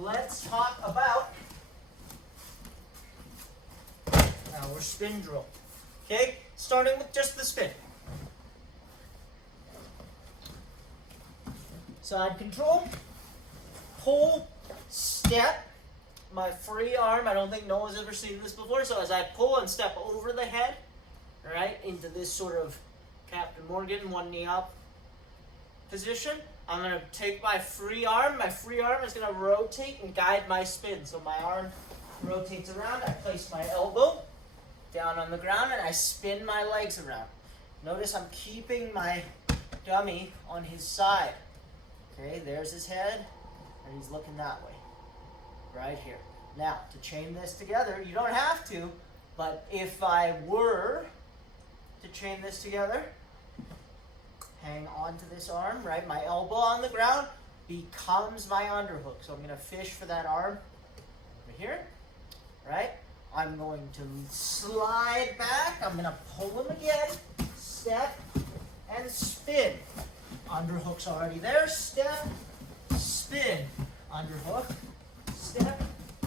let's talk about our spin drill. Okay, starting with just the spin. Side control, pull, step. My free arm, I don't think no one's ever seen this before, so as I pull and step over the head, right, into this sort of Captain Morgan, one knee up position, I'm going to take my free arm is going to rotate and guide my spin. So my arm rotates around, I place my elbow down on the ground, and I spin my legs around. Notice I'm keeping my dummy on his side. Okay, there's his head, and he's looking that way, right here. Now, to chain this together, you don't have to, but if I were to chain this together, hang on to this arm, right? My elbow on the ground becomes my underhook. So I'm going to fish for that arm over here, right? I'm going to slide back. I'm going to pull him again, step, and spin. Underhook's already there. Step, spin. Underhook, step,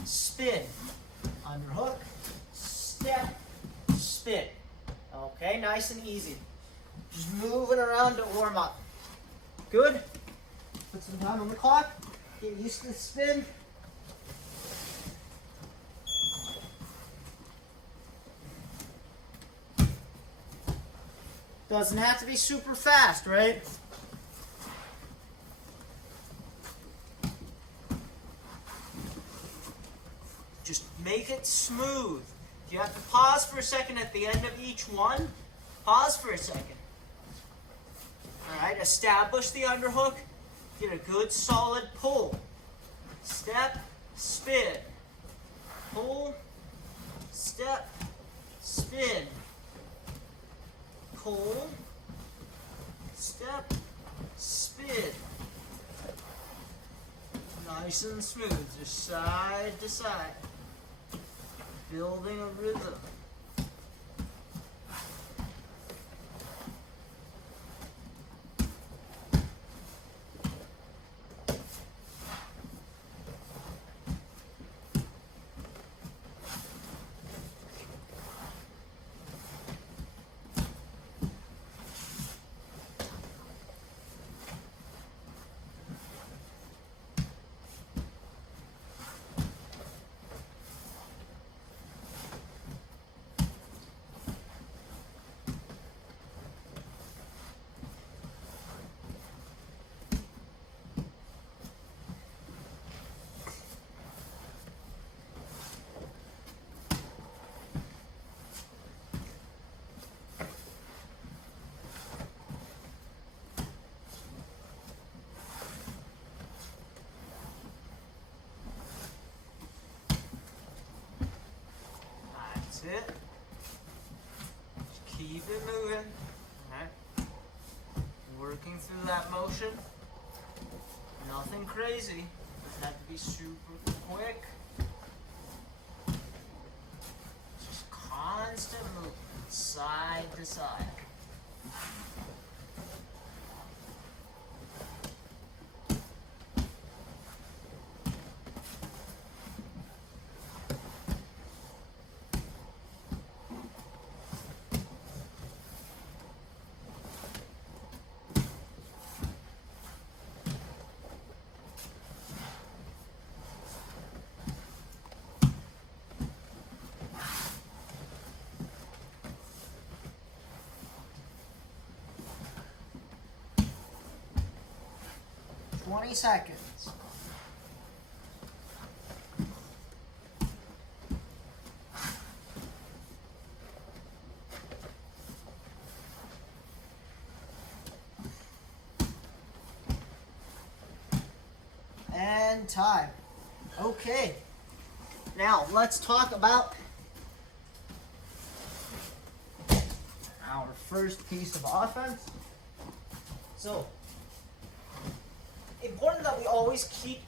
spin. Underhook, step, spin. Okay, nice and easy. Just moving around to warm up. Good. Put some time on the clock. Get used to the spin. Doesn't have to be super fast, right? Just make it smooth. If you have to pause for a second at the end of each one, pause for a second. Alright, establish the underhook. Get a good solid pull. Step, spin. Pull, step, spin. Pull, step, spin. Nice and smooth, just side to side. Building a rhythm. It. Just keep it moving. Alright. Working through that motion. Nothing crazy. Doesn't have to be super quick. Just constant movement, side to side. Seconds. And time. Okay. Now let's talk about our first piece of offense. So, important that we always keep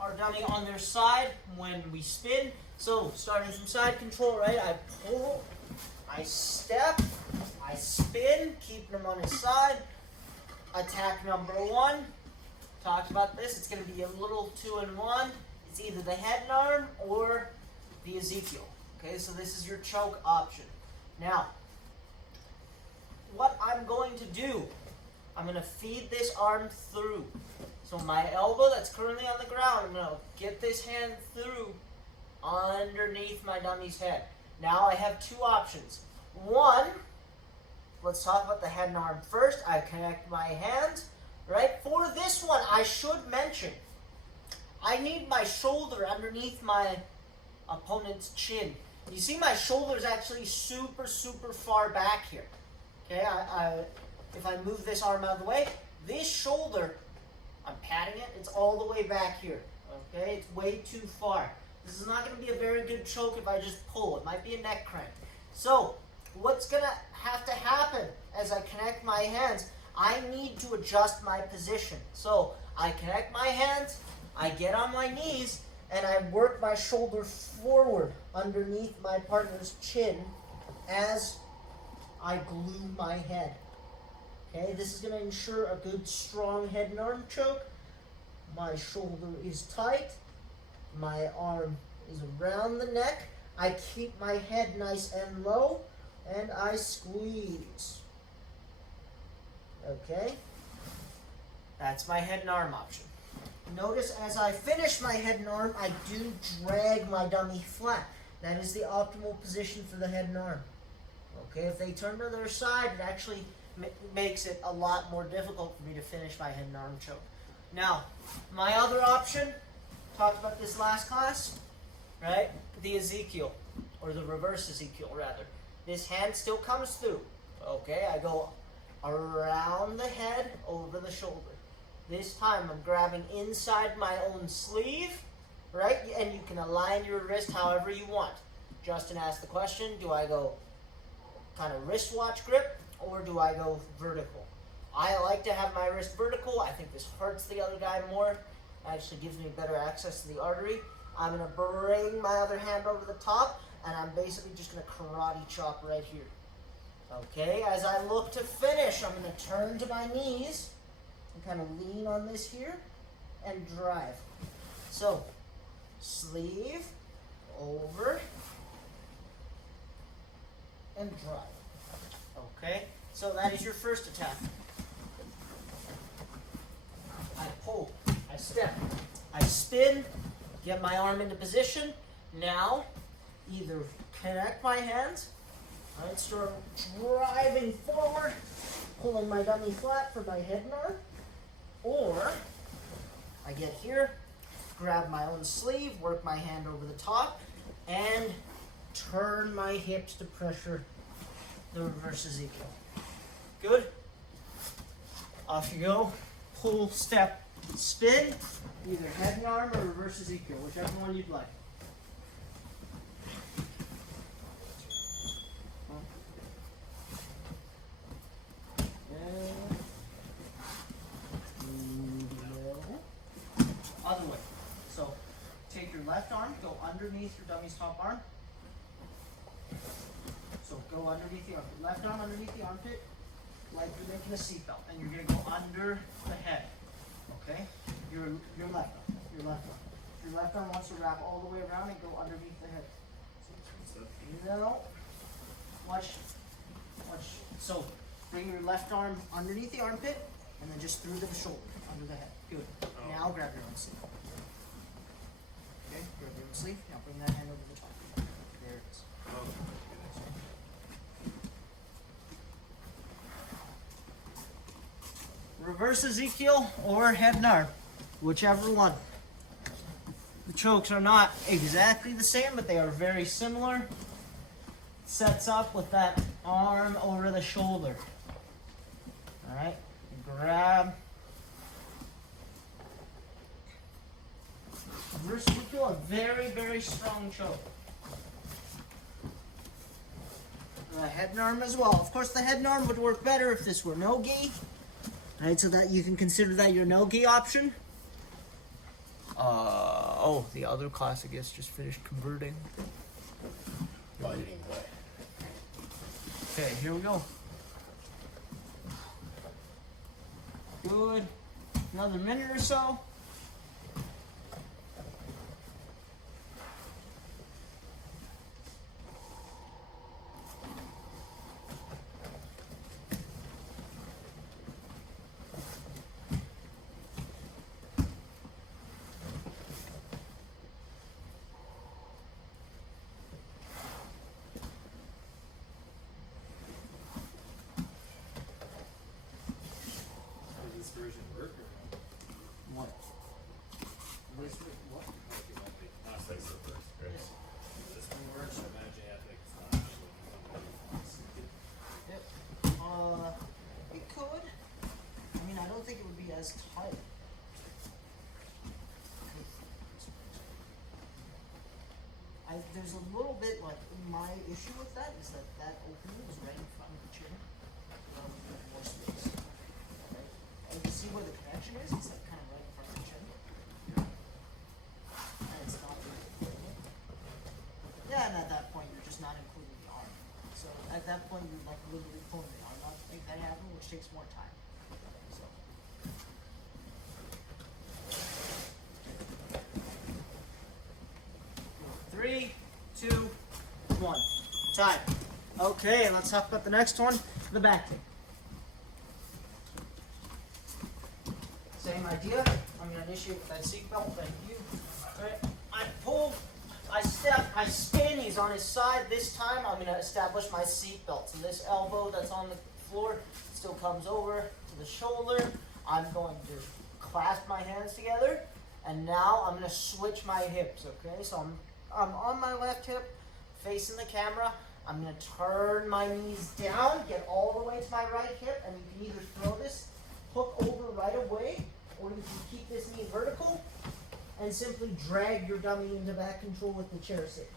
our dummy on their side when we spin. So, starting from side control, right? I pull, I step, I spin, keeping him on his side. Attack number one. Talked about this. It's going to be a little 2-in-1. It's either the head and arm or the Ezekiel. Okay, so this is your choke option. Now, what I'm going to do, I'm going to feed this arm through. So my elbow that's currently on the ground, I'm going to get this hand through underneath my dummy's head. Now I have two options. One, let's talk about the head and arm first. I connect my hands, right? For this one, I should mention, I need my shoulder underneath my opponent's chin. You see my shoulder is actually super, super far back here. Okay, if I move this arm out of the way, this shoulder, I'm patting it, it's all the way back here. Okay, it's way too far. This is not going to be a very good choke if I just pull. It might be a neck crank. So, what's going to have to happen as I connect my hands, I need to adjust my position. So, I connect my hands, I get on my knees, and I work my shoulder forward underneath my partner's chin as I glue my head. Okay, this is going to ensure a good strong head and arm choke. My shoulder is tight. My arm is around the neck. I keep my head nice and low, and I squeeze. Okay, that's my head and arm option. Notice as I finish my head and arm, I do drag my dummy flat. That is the optimal position for the head and arm. Okay, if they turn to their side, it actually makes it a lot more difficult for me to finish my head and arm choke. Now, my other option, talked about this last class, right? The Ezekiel, or the reverse Ezekiel rather. This hand still comes through. Okay, I go around the head, over the shoulder. This time I'm grabbing inside my own sleeve, right? And you can align your wrist however you want. Justin asked the question, do I go kind of wristwatch grip or do I go vertical? I like to have my wrist vertical. I think this hurts the other guy more. It actually gives me better access to the artery. I'm going to bring my other hand over the top and I'm basically just going to karate chop right here. Okay, as I look to finish, I'm going to turn to my knees and kind of lean on this here and drive. So, sleeve, over, and drive. Okay, so that is your first attack. I pull, I step, I spin, get my arm into position. Now, either connect my hands, right, start driving forward, pulling my dummy flat for my head and arm, or I get here, grab my own sleeve, work my hand over the top, and turn my hips to pressure the reverse Ezekiel. Good? Off you go. Pull, step, spin, either head and arm or reverse Ezekiel, whichever one you'd like. Other way. So take your left arm, go underneath your dummy's top arm. So go underneath the armpit. Left arm underneath the armpit, like you're making a seatbelt, and you're gonna go under the head. Okay? Your left arm. Your left arm. Your left arm wants to wrap all the way around and go underneath the head. No. Watch. So bring your left arm underneath the armpit, and then just through the shoulder, under the head. Good. Now grab your own sleeve. Okay, grab your own sleeve. Now bring that hand over the top. There it is. Reverse Ezekiel or head and arm, whichever one. The chokes are not exactly the same, but they are very similar. Sets up with that arm over the shoulder. Alright, grab. Reverse Ezekiel, a very, very strong choke. The head and arm as well. Of course, the head and arm would work better if this were no gi. Right, so that you can consider that your no gi option. The other class, I guess, just finished converting. Okay, here we go. Good. Another minute or so. there's a little bit like my issue with that is that that opening is right in front of the chin. More space. Right? And you see where the connection is? It's like kind of right in front of the chin. And it's not really including it. Yeah, and at that point you're just not including the arm. So at that point you're like literally pulling the arm out to make that happen, which takes more time. So 3, 2, 1. Time. Okay, let's talk about the next one, the back kick. Same idea. I'm going to initiate with that seatbelt. Thank you. Right. I pull, I step, I spin. He's on his side. This time I'm going to establish my seatbelt. So this elbow that's on the floor still comes over to the shoulder. I'm going to clasp my hands together. And now I'm going to switch my hips, okay? So I'm on my left hip, facing the camera. I'm going to turn my knees down, get all the way to my right hip, and you can either throw this hook over right away, or you can keep this knee vertical and simply drag your dummy into back control with the chair sit.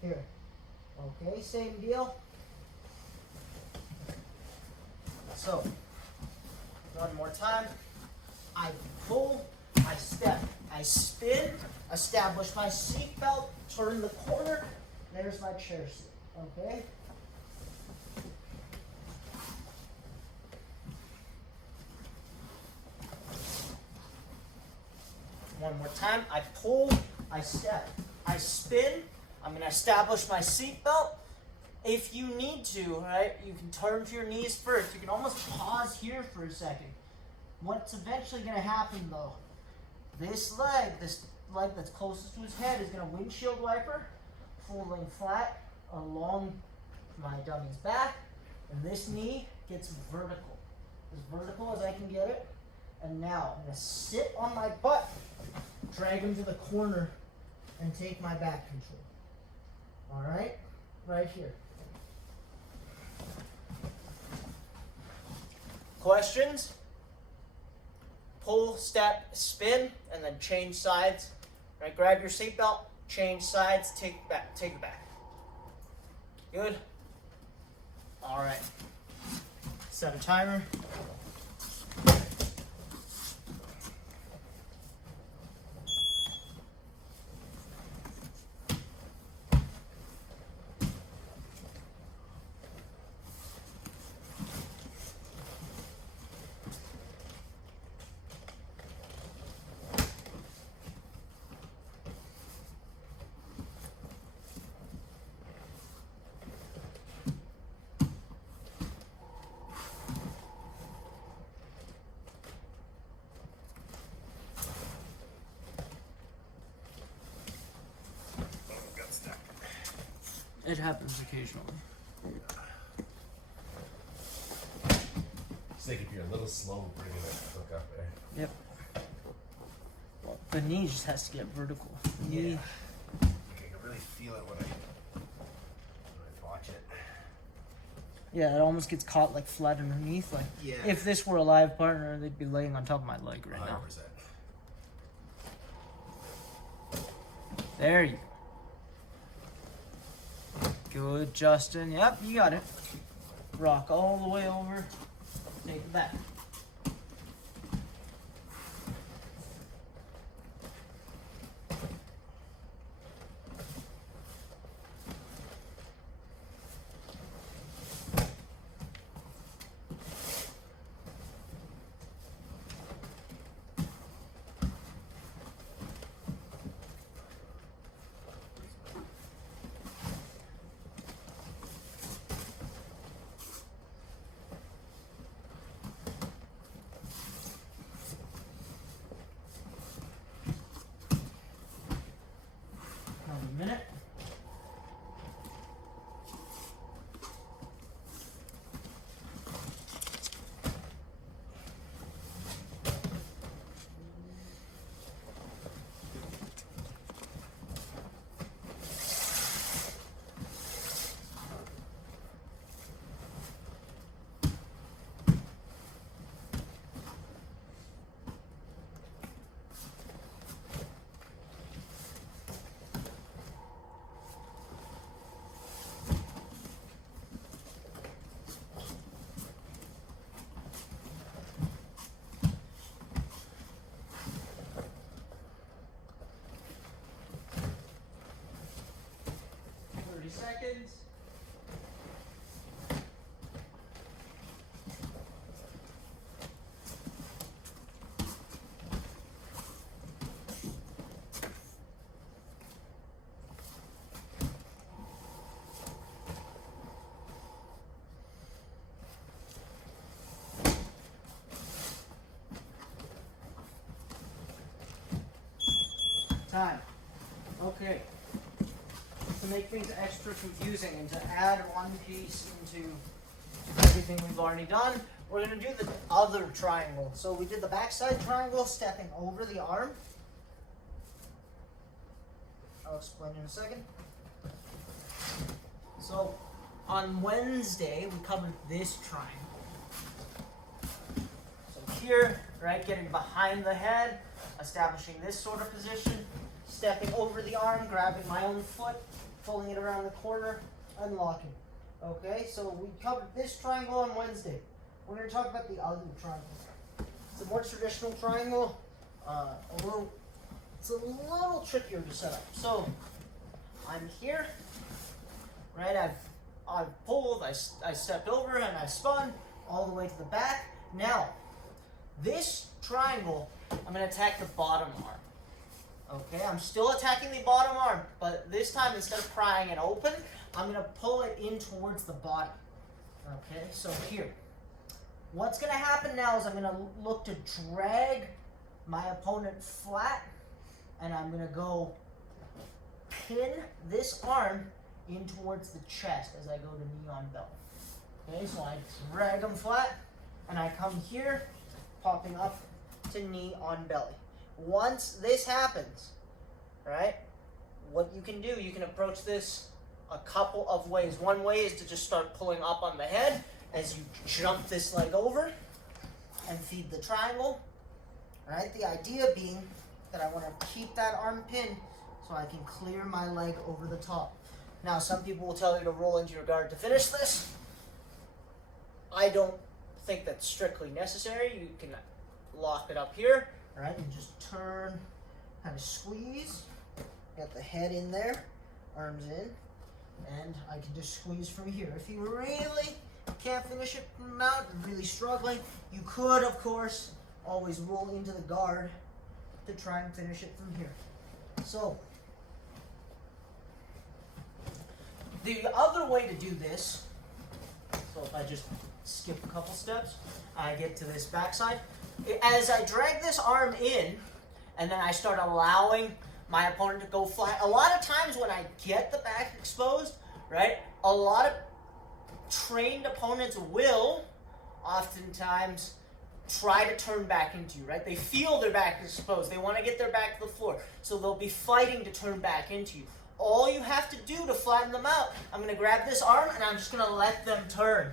Here. Okay, same deal. So, one more time. I pull, I step, I spin, establish my seatbelt, turn the corner, there's my chair sit, okay? One more time, I pull, I step, I spin, I'm gonna establish my seatbelt. If you need to, right, you can turn to your knees first. You can almost pause here for a second. What's eventually gonna happen though, this leg that's closest to his head is gonna windshield wiper, folding flat along my dummy's back, and this knee gets vertical. As vertical as I can get it. And now I'm gonna sit on my butt, drag him to the corner, and take my back control. All right, right here. Questions? Pull, step, spin, and then change sides. Right, grab your seatbelt, change sides, take it back. Good. All right. Set a timer. It happens occasionally. It's like if you're a little slow bringing that hook up there. Yep. Well, the knee just has to get vertical. The knee. I can really feel it when I watch it. Yeah, it almost gets caught like flat underneath. Like if this were a live partner, they'd be laying on top of my leg right 100%. Now. There you go. Good, Justin. Yep, you got it. Rock all the way over. Take it back. time. Okay. To make things extra confusing and to add one piece into everything we've already done, we're going to do the other triangle. So we did the backside triangle, stepping over the arm. I'll explain in a second. So on Wednesday, we covered this triangle. So here, right, getting behind the head, establishing this sort of position, stepping over the arm, grabbing my own foot, pulling it around the corner, unlocking. Okay, so we covered this triangle on Wednesday. We're going to talk about the other triangle. It's a more traditional triangle, it's a little trickier to set up. So I'm here, right? I've pulled, I stepped over, and I spun all the way to the back. Now, this triangle, I'm going to attack the bottom arm. Okay, I'm still attacking the bottom arm, but this time instead of prying it open, I'm going to pull it in towards the bottom. Okay, so here. What's going to happen now is I'm going to look to drag my opponent flat, and I'm going to go pin this arm in towards the chest as I go to knee on belly. Okay, so I drag him flat, and I come here, popping up to knee on belly. Once this happens, right, what you can do, you can approach this a couple of ways. One way is to just start pulling up on the head as you jump this leg over and feed the triangle. Right, the idea being that I want to keep that arm pinned so I can clear my leg over the top. Now, some people will tell you to roll into your guard to finish this. I don't think that's strictly necessary. You can lock it up here, right, and just turn, kind of squeeze. Get the head in there, arms in, and I can just squeeze from here. If you really can't finish it from out, really struggling, you could, of course, always roll into the guard to try and finish it from here. So, the other way to do this, so if I just skip a couple steps, I get to this backside. As I drag this arm in, and then I start allowing my opponent to go flat, a lot of times when I get the back exposed, right, a lot of trained opponents will oftentimes try to turn back into you, right? They feel their back is exposed. They want to get their back to the floor. So they'll be fighting to turn back into you. All you have to do to flatten them out, I'm going to grab this arm and I'm just going to let them turn.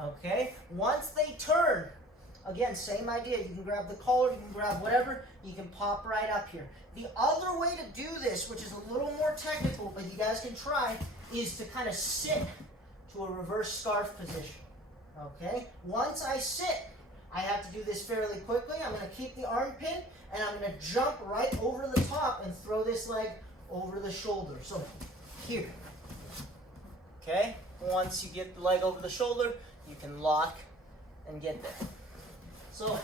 Okay? Once they turn, again, same idea. You can grab the collar, you can grab whatever, you can pop right up here. The other way to do this, which is a little more technical, but you guys can try, is to kind of sit to a reverse scarf position. Okay? Once I sit, I have to do this fairly quickly. I'm going to keep the arm pin, and I'm going to jump right over the top and throw this leg over the shoulder. So, here. Okay? Once you get the leg over the shoulder, you can lock and get there. So,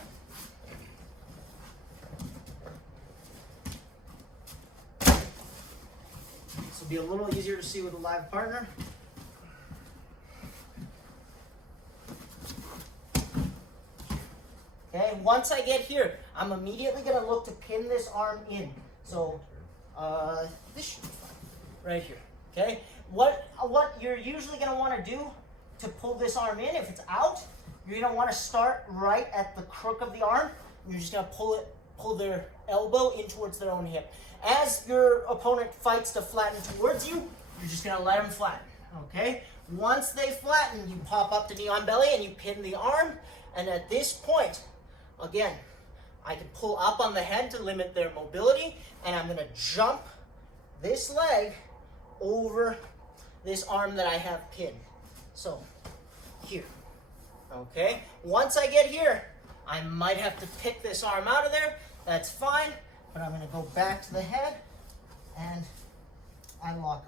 this will be a little easier to see with a live partner. Okay, once I get here, I'm immediately going to look to pin this arm in. So, this should be fine. Right here. Okay? What you're usually going to want to do to pull this arm in, if it's out, you're going to want to start right at the crook of the arm. You're just going to pull their elbow in towards their own hip. As your opponent fights to flatten towards you, you're just going to let them flatten. Okay? Once they flatten, you pop up to knee on belly and you pin the arm. And at this point, again, I can pull up on the head to limit their mobility, and I'm going to jump this leg over this arm that I have pinned. So, here. Okay? Once I get here, I might have to pick this arm out of there. That's fine, but I'm going to go back to the head, and I lock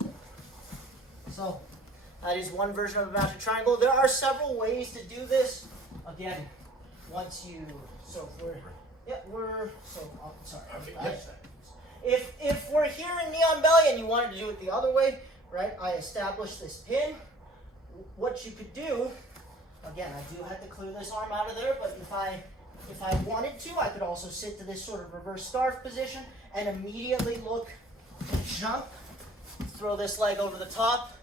them. So, that is one version of a mounted triangle. There are several ways to do this. Again, once you, so if we're, yeah, we're, so, oh, sorry. If we're here in knee on belly and you wanted to do it the other way, right, I established this pin. What you could do, again, I do have to clear this arm out of there, but if I if I wanted to, I could also sit to this sort of reverse scarf position and immediately look to jump, throw this leg over the top,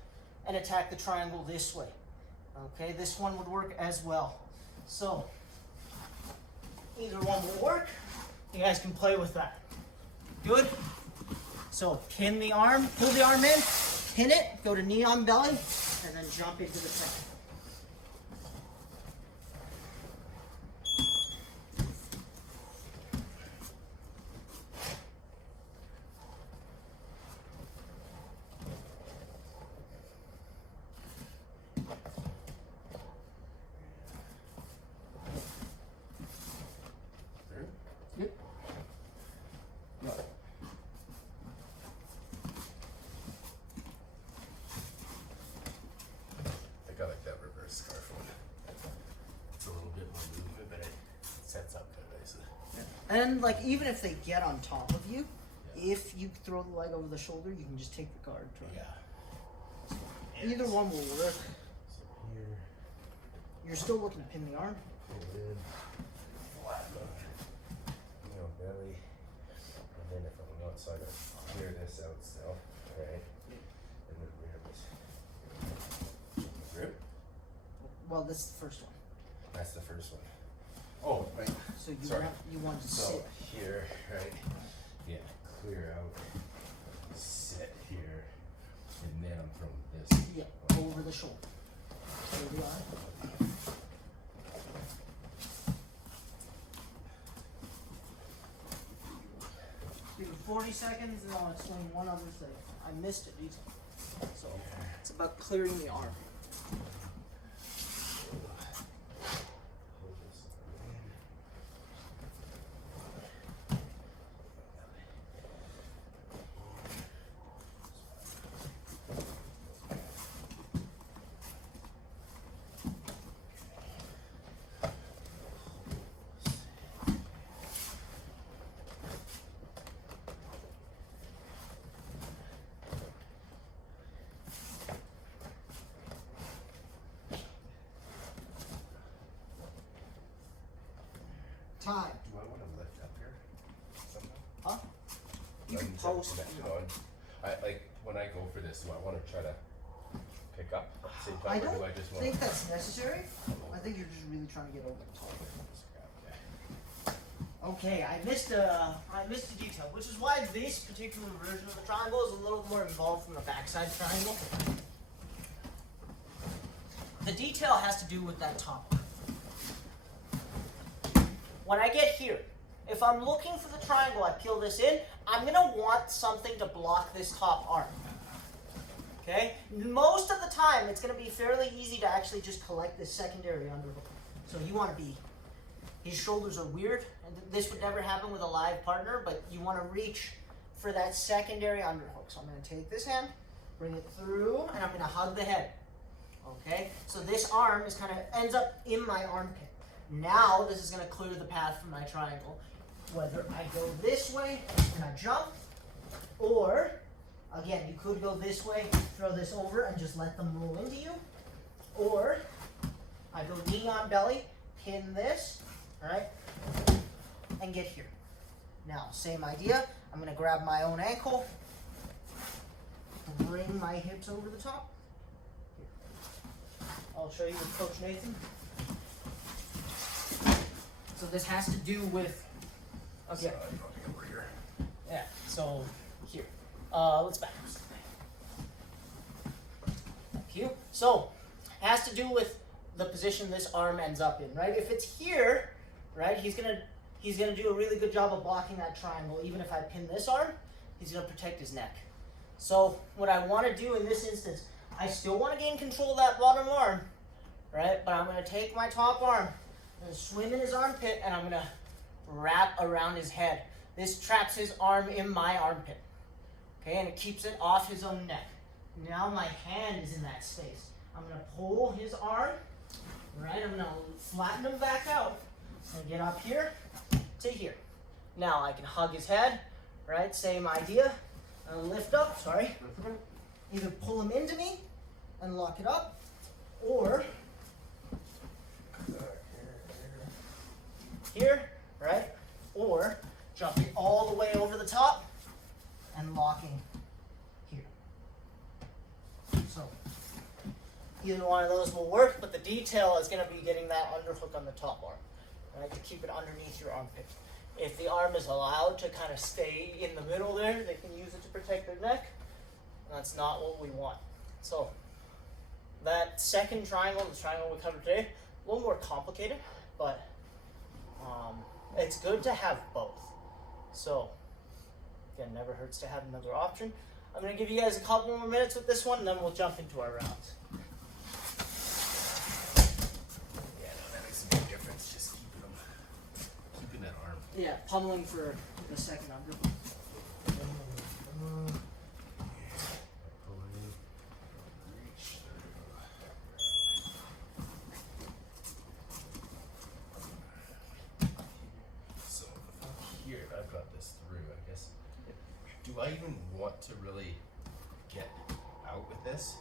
and attack the triangle this way. Okay, this one would work as well. So, either one will work. You guys can play with that. Good? So, pin the arm, pull the arm in, pin it, go to knee on belly, and then jump into the triangle. And like even if they get on top of you, if you throw the leg over the shoulder, you can just take the guard. So either one will work. So here. You're still looking to pin the arm. Pull in. Flat look. Belly. And then if I'm outside, I clear this out still. Alright. And then grip this. Grip? Well, this is the first one. That's the first one. Oh, right. So you want to so sit here, right? Yeah, clear out, sit here, and then I'm throwing this. Yeah, over the shoulder. There we are. Give it 40 seconds, and I'll explain one other thing. I missed it easily. So it's about clearing the arm. Time. Do I want to lift up here somehow? Huh? You can Like, post. connect it on. I like when I go for this. Do I want to try to pick up at the same I time, or don't do I just want think that's necessary. I think you're just really trying to get over the top. Okay, I missed a detail, which is why this particular version of the triangle is a little more involved from the backside triangle. The detail has to do with that top. When I get here, if I'm looking for the triangle, I peel this in, I'm going to want something to block this top arm. Okay? Most of the time, it's going to be fairly easy to actually just collect this secondary underhook. So you want to be, his shoulders are weird, and this would never happen with a live partner, but you want to reach for that secondary underhook. So I'm going to take this hand, bring it through, and I'm going to hug the head. Okay? So this arm is kind of ends up in my armpit. Now this is going to clear the path for my triangle. Whether I go this way and I jump, or again, you could go this way, throw this over and just let them roll into you, or I go knee on belly, pin this, all right, and get here. Now, same idea. I'm going to grab my own ankle, bring my hips over the top. Here. I'll show you with Coach Nathan. So this has to do with, okay, yeah, so here, let's back. Thank you. So, it has to do with the position this arm ends up in, right? If it's here, right, he's gonna do a really good job of blocking that triangle. Even if I pin this arm, he's gonna protect his neck. So, what I want to do in this instance, I still want to gain control of that bottom arm, right? But I'm gonna take my top arm, I'm going to swim in his armpit, and I'm going to wrap around his head. This traps his arm in my armpit. Okay, and it keeps it off his own neck. Now my hand is in that space. I'm going to pull his arm, right? I'm going to flatten him back out and get up here to here. Now I can hug his head, right? Same idea. Lift up, sorry. Either pull him into me and lock it up, or here, right? Or jumping all the way over the top and locking here. So either one of those will work, but the detail is going to be getting that underhook on the top arm, right, to keep it underneath your armpit. If the arm is allowed to kind of stay in the middle there, they can use it to protect their neck. That's not what we want. So that second triangle, the triangle we covered today, a little more complicated, but it's good to have both. So again, never hurts to have another option. I'm going to give you guys a couple more minutes with this one, and then we'll jump into our rounds. Yeah, no, that makes a big difference. Just keeping that arm. Yeah, pummeling for the second under. So here, I've got this through, I guess. Do I even want to really get out with this?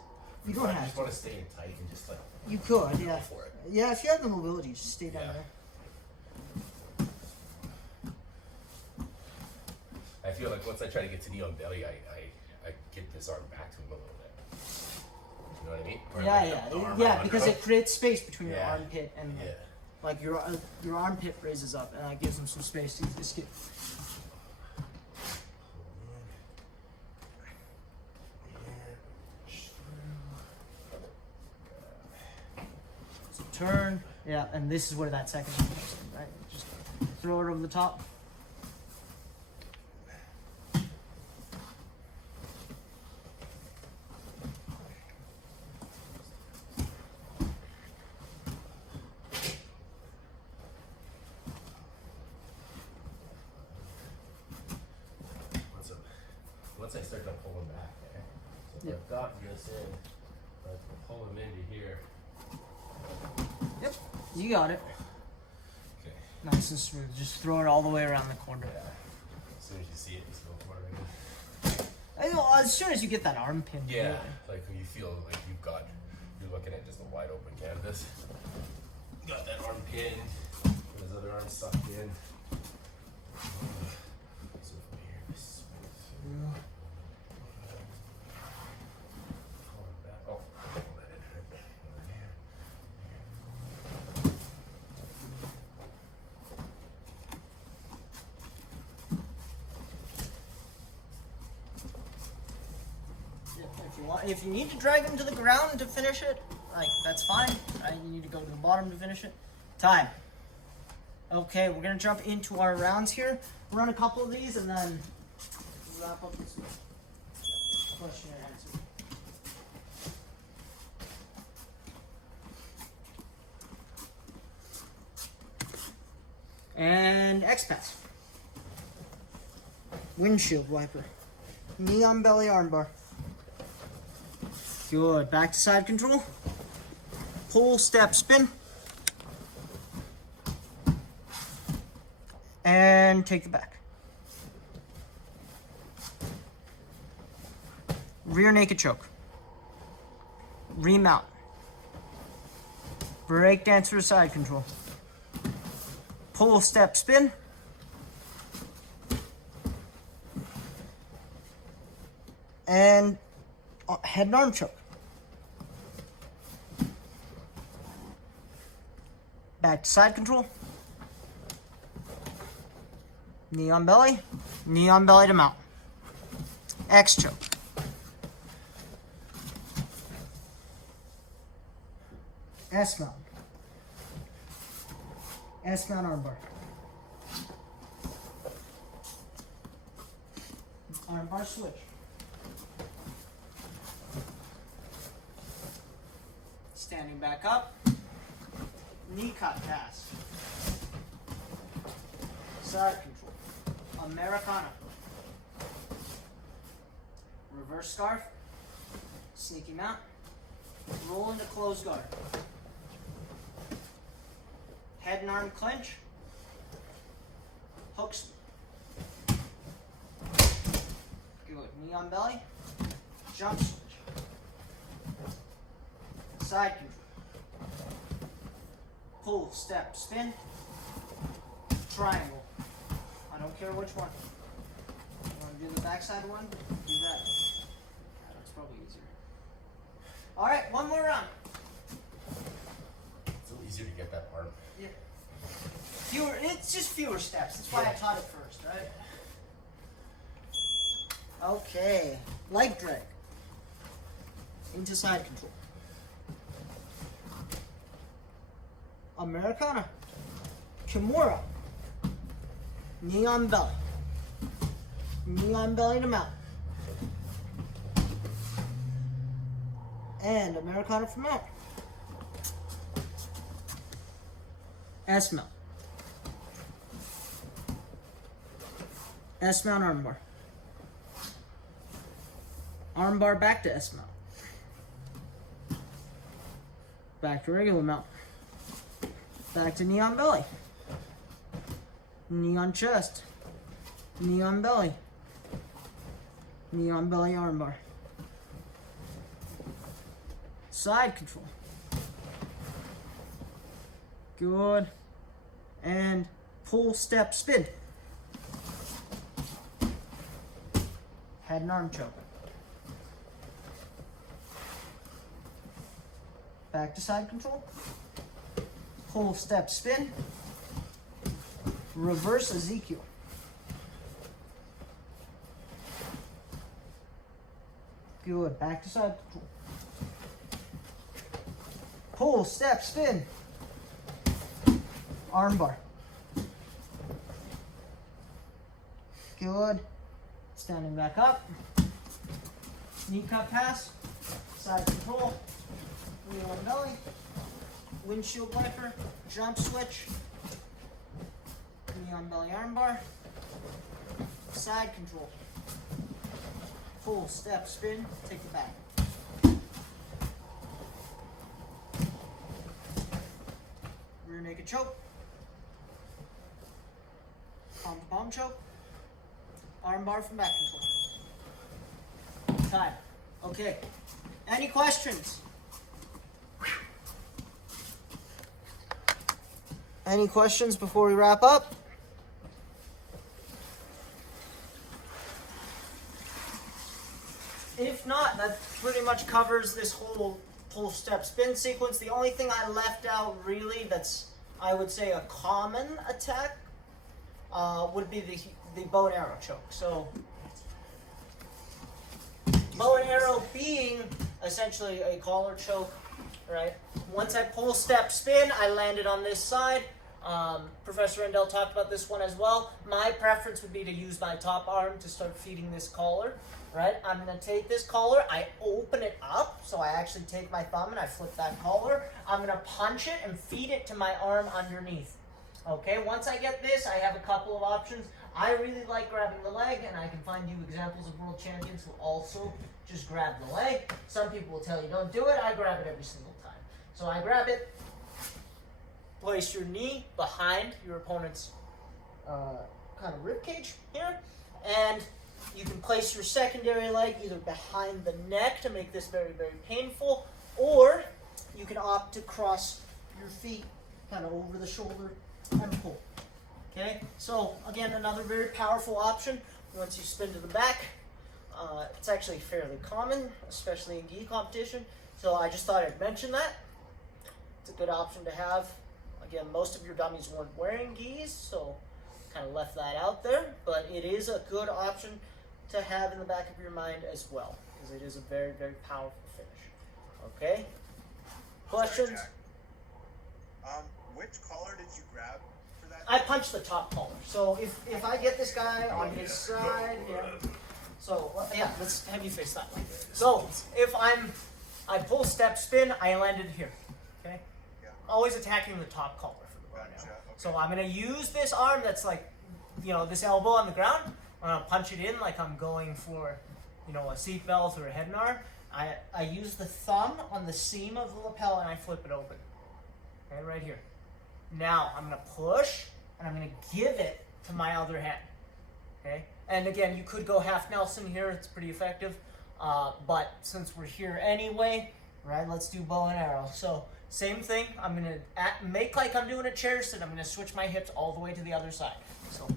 You don't I have just want to stay in tight and just like You could, go yeah. for it. Yeah, if you have the mobility, just stay down Yeah. there. I feel like once I try to get to knee on belly, I get this arm back to him a little bit. You know what I mean? Or Yeah, like yeah, the arm yeah, around because underhook. it creates space between your Yeah. armpit and Yeah. like your armpit raises up, and that gives them some space to just get. So turn, yeah, and this is where that second one comes in, right? Just throw it over the top. Once I start to pull him back, so if I've got this in, I can pull him into here. Yep, you got it. Okay. Nice and smooth. Just throw it all the way around the corner. Yeah. As soon as you see it, just go for it. I know, as soon as you get that arm pin. Yeah, like when you feel like you're looking at just a wide open canvas. Got that arm pinned, his other arm sucked in. So from here, just smooth through. Pull it back. Oh, pull that in right there. Over here. If you need to drag him to the ground to finish it, like that's fine. Right? You need to go to the bottom to finish it. Time. Okay, we're gonna jump into our rounds here. Run a couple of these and then wrap up this question and answer. And X-Pass. Windshield wiper. Knee on belly armbar. Good. Back to side control. Pull, step, spin. And take the back. Rear naked choke. Remount. Break dance for side control. Pull, step, spin. And head and arm choke. Back to side control. Knee on belly to mount. X choke. S mount. S mount armbar. Armbar switch. Standing back up. Knee cut pass. Side control. Americana. Reverse scarf. Sneaky mount. Roll into close guard. Head and arm clinch. Hooks. Good. Knee on belly. Jump switch. Side control. Pull, step, spin. triangle. I don't care which one. You want to do the backside one? Do that. That's probably easier. All right, one more round. It's a little easier to get that arm. Yeah. It's just fewer steps. That's why I taught it first, right? Okay, leg drag. Into side control. Americana. Kimura. Knee on belly. Knee on belly to mount. And Americana from mount. S mount. S mount armbar. Armbar back to S mount. Back to regular mount. Back to knee on belly. Knee on chest. Knee on belly. Knee on belly armbar. Side control. Good. And pull, step, spin. Head and arm choke. Back to side control. Pull, step, spin. Reverse Ezekiel. Good. Back to side control. Pull, step, spin. Armbar. Good. Standing back up. Knee cut pass. Side control. Knee on belly. Windshield wiper. Jump switch. Knee on belly armbar. Side control. Pull, step, spin. Take it back. Rear naked choke. Palm to palm choke. Armbar from back control. Time. Okay. Any questions? Any questions before we wrap up? If not, that pretty much covers this whole pull step spin sequence. The only thing I left out really that's, I would say, a common attack would be the bow and arrow choke. So bow and arrow being essentially a collar choke, right? Once I pull, step, spin, I landed on this side. Professor Rendell talked about this one as well. My preference would be to use my top arm to start feeding this collar, right? I'm going to take this collar, I open it up, so I actually take my thumb and I flip that collar. I'm going to punch it and feed it to my arm underneath. Okay, once I get this, I have a couple of options. I really like grabbing the leg, and I can find you examples of world champions who also just grab the leg. Some people will tell you don't do it. I grab it every single time. So I grab it, place your knee behind your opponent's kind of rib cage here, and you can place your secondary leg either behind the neck to make this very, very painful, or you can opt to cross your feet kind of over the shoulder and pull. Okay, so again, another very powerful option once you spin to the back. It's actually fairly common, especially in gi competition, so I just thought I'd mention that. It's a good option to have. Again, most of your dummies weren't wearing gis, so kind of left that out there, but it is a good option to have in the back of your mind as well, because it is a very, very powerful finish. Okay? Questions? Which collar did you grab for that? I punch the top collar. So if I get this guy on his side, yeah. So yeah, let's have you face that way. So if I pull, step, spin, I landed here. Okay. Yeah. Always attacking the top collar for the bow Gotcha, now. okay. So I'm gonna use this arm that's like, this elbow on the ground. I'm gonna punch it in like I'm going for, a seat belt or a head and arm. I use the thumb on the seam of the lapel and I flip it open. Okay, right here. Now I'm gonna push and I'm gonna give it to my other hand. Okay, and again, you could go half Nelson here. It's pretty effective. But since we're here anyway, right? Let's do bow and arrow. So Same thing. I'm gonna make like I'm doing a chair sit. I'm gonna switch my hips all the way to the other side. So,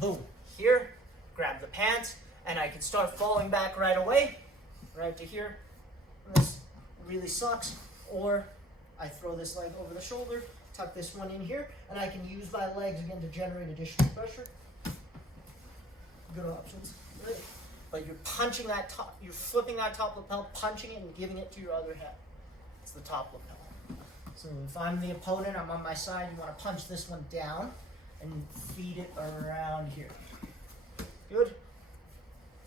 boom. Here, grab the pants, and I can start falling back right away, right to here. This really sucks. Or I throw this leg over the shoulder, tuck this one in here, and I can use my legs again to generate additional pressure. Good options. Right? But you're punching that top, you're flipping that top lapel, punching it and giving it to your other head. It's the top lapel. So if I'm the opponent, I'm on my side, you want to punch this one down and feed it around here. Good?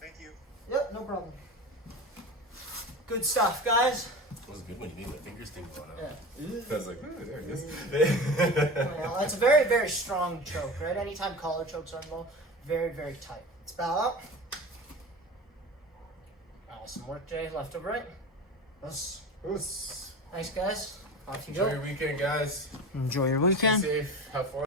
Thank you. Yep, no problem. Good stuff, guys. It was good when you made my fingers tingle on it. Yeah. I was like, ooh, there it is. Well, it's a very, very strong choke, right? Anytime collar chokes are involved, very, very tight. Let's bow out. Awesome work, Jay. Left to right. Yes. Oops. Thanks, guys. Off you Enjoy go. your weekend, guys. Enjoy your Be weekend. safe. Have fun.